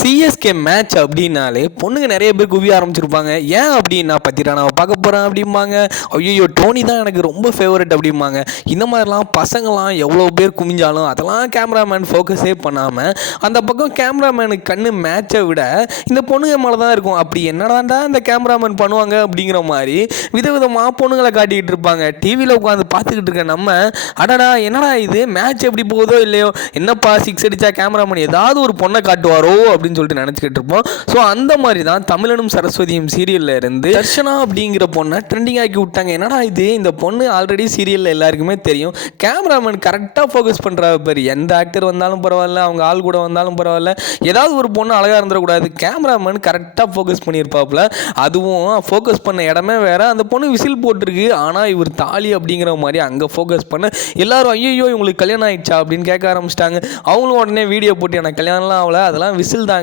CSK match அப்படின்னாலே பொண்ணுங்க நிறைய பேர் குவிய ஆரம்பிச்சிருப்பாங்க. ஏன் அப்படின்னா பத்திரா நான் பார்க்க போகிறேன் அப்படிம்பாங்க. ஐயோ டோனி தான் எனக்கு ரொம்ப ஃபேவரட் அப்படிம்பாங்க. இந்த மாதிரிலாம் பசங்களாம் எவ்வளோ பேர் குமிஞ்சாலும் அதெல்லாம் கேமராமேன் ஃபோக்கஸே பண்ணாமல் அந்த பக்கம் கேமராமேனுக்கு கண்ணு மேட்சை விட இந்த பொண்ணுங்க மேலே தான் இருக்கும். அப்படி என்னடாண்டா இந்த கேமராமேன் பண்ணுவாங்க அப்படிங்கிற மாதிரி விதவிதமாக பொண்ணுங்களை காட்டிக்கிட்டு இருப்பாங்க. டிவியில் உட்காந்து பார்த்துக்கிட்டு இருக்க நம்ம அடடா என்னடா இது மேட்ச் எப்படி போகுதோ இல்லையோ, என்னப்பா சிக்ஸ் அடித்தா கேமராமேன் ஏதாவது ஒரு பொண்ணை காட்டுவாரோ அப்படின்னு சொல்லிட்டு நினச்சிக்கிட்டு இருப்போம். ஸோ அந்த மாதிரி தான் தமிழனும் சரஸ்வதியும் சீரியலில் இருந்து தர்ஷனா அப்படிங்கிற பொண்ணை ட்ரெண்டிங் ஆக்கி விட்டாங்க. என்னடா இது, இந்த பொண்ணு ஆல்ரெடி சீரியலில் எல்லாருக்குமே தெரியும், கேமராமேன் கரெக்டாக ஃபோக்கஸ் பண்ணுறா பேர், எந்த ஆக்டர் வந்தாலும் பரவாயில்ல, அவங்க ஆள் கூட வந்தாலும் பரவாயில்ல, ஏதாவது ஒரு பொண்ணு அழகாக இருந்துடக்கூடாது, கேமராமேன் கரெக்டாக ஃபோக்கஸ் பண்ணியிருப்பாப்புல. அதுவும் ஃபோக்கஸ் பண்ண இடமே வேற, அந்த பொண்ணு விசில் போட்டிருக்கு, ஆனால் இவர் தாலி அப்படிங்கிற மாதிரி அங்கே ஃபோக்கஸ் பண்ண எல்லாரும் ஐயோ இவங்களுக்கு கல்யாணம் ஆயிடுச்சா அப்படின்னு கேட்க ஆரம்பிச்சிட்டாங்க. அவங்களும் உடனே வீடியோ போட்டு எனக்கு கல்யாணம்லாம் ஆகல, அதெல்லாம் விசில் தாங்க,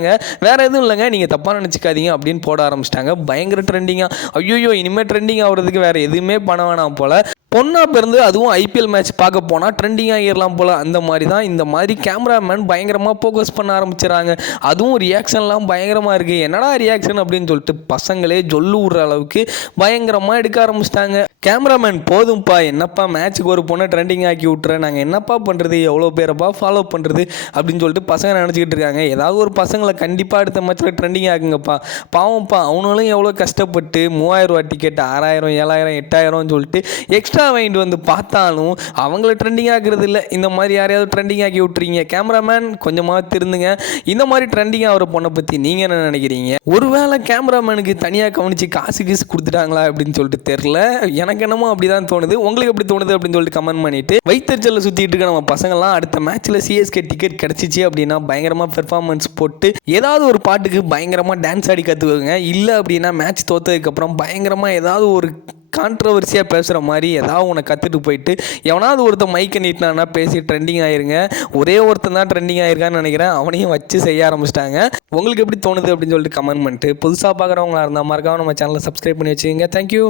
வேறு எதுவும் இல்லைங்க, நீங்கள் தப்பாக நினச்சிக்காதீங்க அப்படின்னு போட ஆரம்பிச்சிட்டாங்க. பயங்கர ட்ரெண்டிங்காக. ஐயோ இனிமேல் ட்ரெண்டிங் ஆகிறதுக்கு வேறு எதுவுமே பண்ண வேணாம் போல், பொண்ணா பிறந்து அதுவும் ஐபிஎல் மேட்ச் பார்க்க போனால் ட்ரெண்டிங்காக ஏறலாம் போல். அந்த மாதிரி தான் இந்த மாதிரி கேமராமேன் பயங்கரமாக ஃபோக்கஸ் பண்ண ஆரம்பிச்சிடறாங்க. அதுவும் ரியாக்ஷன்லாம் பயங்கரமாக இருக்குது. என்னடா ரியாக்ஷன் அப்படின்னு சொல்லிட்டு பசங்களே ஜொல்லு விடுற அளவுக்கு பயங்கரமாக எடுக்க ஆரம்பிச்சிட்டாங்க. கேமராமேன் போதும்ப்பா, என்னப்பா மேட்ச்சுக்கு ஒரு பொண்ணை ட்ரெண்டிங் ஆக்கி விட்டுறேன், நாங்கள் என்னப்பா பண்ணுறது, எவ்வளோ பேரப்பா ஃபாலோ பண்ணுறது அப்படின்னு சொல்லிட்டு பசங்க நினச்சிக்கிட்டு இருக்காங்க. ஏதாவது ஒரு பசங்களை கண்டிப்பாக அடுத்த மேட்ச்சில் ட்ரெண்டிங் ஆகுங்கப்பா, பாவம்ப்பா அவனுங்களும் எவ்வளோ கஷ்டப்பட்டு 3000 ரூபா டிக்கெட் 6000 7000 8000 சொல்லிட்டு எக்ஸ்ட்ரா வாங்கிட்டு வந்து பார்த்தாலும் அவங்கள ட்ரெண்டிங் ஆகிறது இல்லை. இந்த மாதிரி யாரையாவது ட்ரெண்டிங் ஆக்கி விட்டுறீங்க, கேமராமேன் கொஞ்சமாக திருந்துங்க. இந்த மாதிரி ட்ரெண்டிங் ஆகிற பொண்ணை பற்றி நீங்கள் என்ன நினைக்கிறீங்க? ஒருவேளை கேமராமேனுக்கு தனியாக கவனித்து காசு கொடுத்துட்டாங்களா அப்படின்னு சொல்லிட்டு தெரில, எனக்கு என்னமோ அப்படி தான் தோணுது. உங்களுக்கு எப்படி தோணுது அப்படின்னு சொல்லிட்டு கமெண்ட் பண்ணிட்டு, வைத்தறிச்சலில் சுற்றிட்டு இருக்க நம்ம பசங்கள்லாம் அடுத்த மேட்ச்சில் சிஎஸ்கே டிக்கெட் கிடச்சிச்சு அப்படின்னா பயங்கரமாக பெர்ஃபார்மன்ஸ் போட்டு ஏதாவது ஒரு பாட்டுக்கு பயங்கரமாக டான்ஸ் ஆடி கற்றுக்குங்க. இல்லை அப்படின்னா மேட்ச் தோற்றதுக்கப்புறம் பயங்கரமாக ஏதாவது ஒரு கான்ட்ரவர்சியாக பேசுகிற மாதிரி ஏதாவது உன்னை கற்றுட்டு போயிட்டு எவனாவது ஒருத்தன் மைக்கை நீட்டினான்னா பேசி ட்ரெண்டிங் ஆயிருங்க. ஒரே ஒருத்தன் தான் ட்ரெண்டிங் ஆயிருக்கான்னு நினைக்கிறேன், அவனையும் வச்சு செய்ய ஆரம்பிச்சிட்டாங்க. உங்களுக்கு எப்படி தோணுது அப்படின்னு சொல்லிட்டு கமெண்ட் பண்ணிட்டு, புதுசாக பார்க்குறவங்களா இருந்தால் மறக்காம நம்ம சேனலை சப்ஸ்கிரைப் பண்ணி வச்சுக்கோங்க. தேங்க்யூ.